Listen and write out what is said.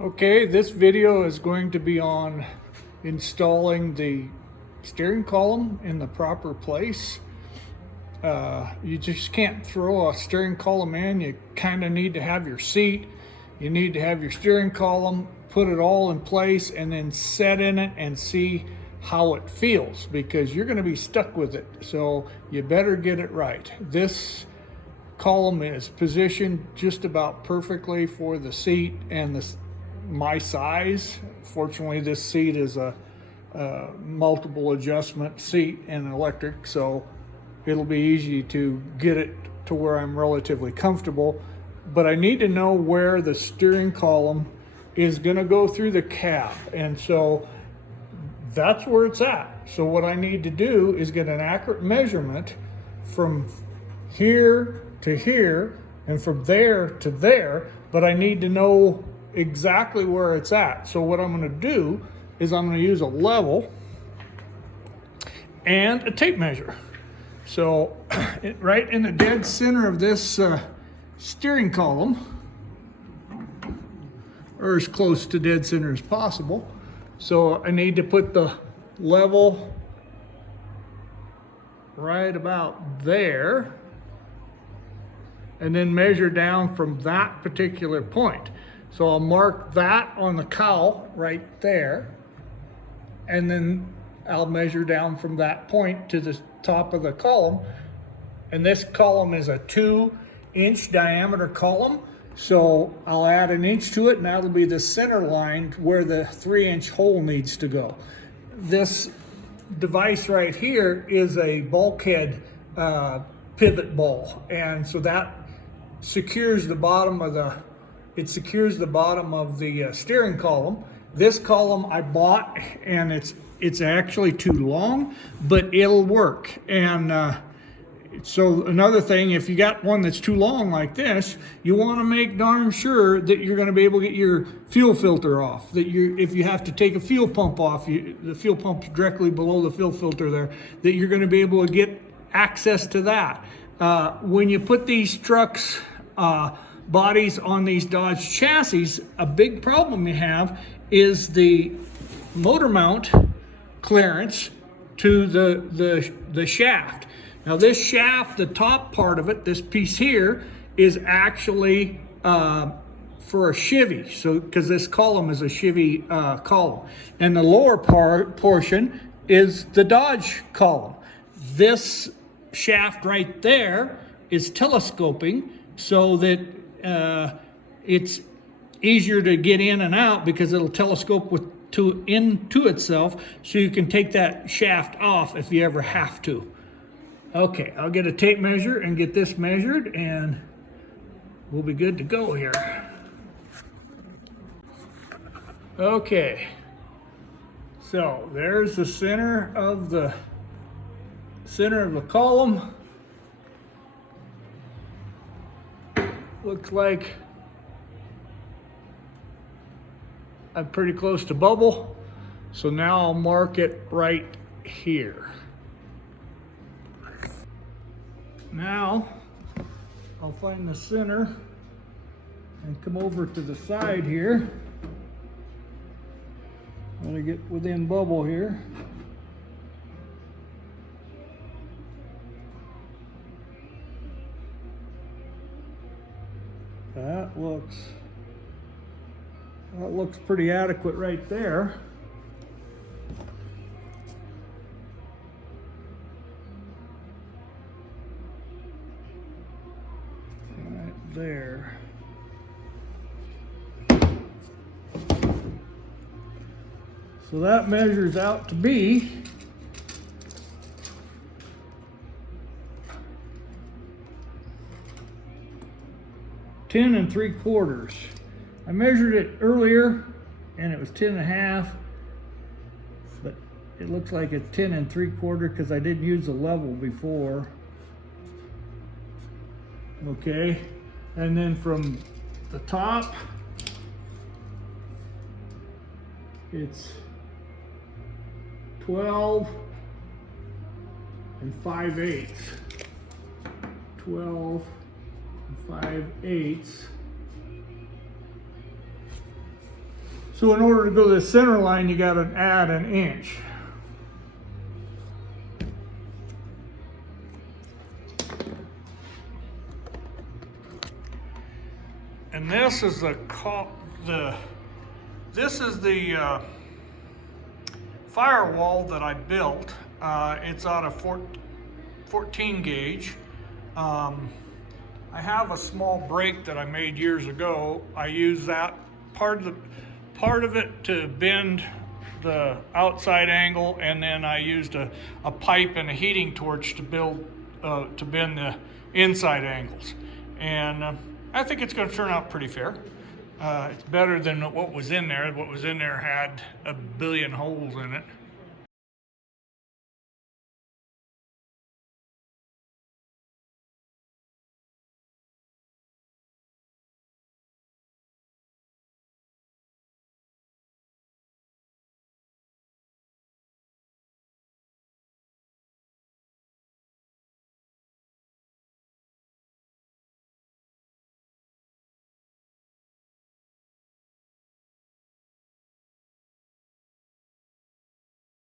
Okay, this video is going to be on installing the steering column in the proper place. You just can't throw a steering column in. You kind of need to have your seat. You need to have your steering column, put it all in place, and then set in it and see how it feels, because you're going to be stuck with it. So you better get it right. This column is positioned just about perfectly for the seat and my size. Fortunately, this seat is a multiple adjustment seat and electric, so it'll be easy to get it to where I'm relatively comfortable. But I need to know where the steering column is going to go through the cab, and so that's where it's at. So what I need to do is get an accurate measurement from here to here and from there to there, but I need to know exactly where it's at. So what I'm going to do is I'm going to use a level and a tape measure. So right in the dead center of this steering column, or as close to dead center as possible. So I need to put the level right about there and then measure down from that particular point. So I'll mark that on the cowl right there, and then I'll measure down from that point to the top of the column. And this column is a 2-inch diameter column. So I'll add an inch to it, and that'll be the center line where the 3-inch hole needs to go. This device right here is a bulkhead pivot ball, and so that secures the bottom of the steering column. This column I bought, and it's actually too long, but it'll work. And so another thing, if you got one that's too long like this, you want to make darn sure that you're going to be able to get your fuel filter off. That if you have to take a fuel pump off, the fuel pump's directly below the fuel filter there, that you're going to be able to get access to that. When you put these trucks bodies on these Dodge chassis, a big problem you have is the motor mount clearance to the shaft. Now this shaft, the top part of it, this piece here, is actually for a Chevy. So because this column is a Chevy column, and the lower portion is the Dodge column. This shaft right there is telescoping, so that it's easier to get in and out, because it'll telescope into itself, so you can take that shaft off if you ever have to. Okay, I'll get a tape measure and get this measured, and we'll be good to go here. Okay, so there's the center of the column. Looks like I'm pretty close to bubble, so now I'll mark it right here. Now I'll find the center and come over to the side here. I'm gonna get within bubble here. That looks pretty adequate right there. Right there. So that measures out to be 10 3/4. I measured it earlier and it was 10 1/2, but it looks like it's 10 3/4 because I didn't use the level before. Okay, and then from the top, it's 12 5/8. 12 5/8. So in order to go to the center line, you got to add an inch. And this is the firewall that I built. It's out of 14 gauge. I have a small brake that I made years ago. I use that part of it to bend the outside angle, and then I used a pipe and a heating torch to bend the inside angles. And I think it's going to turn out pretty fair. It's better than what was in there. What was in there had a billion holes in it.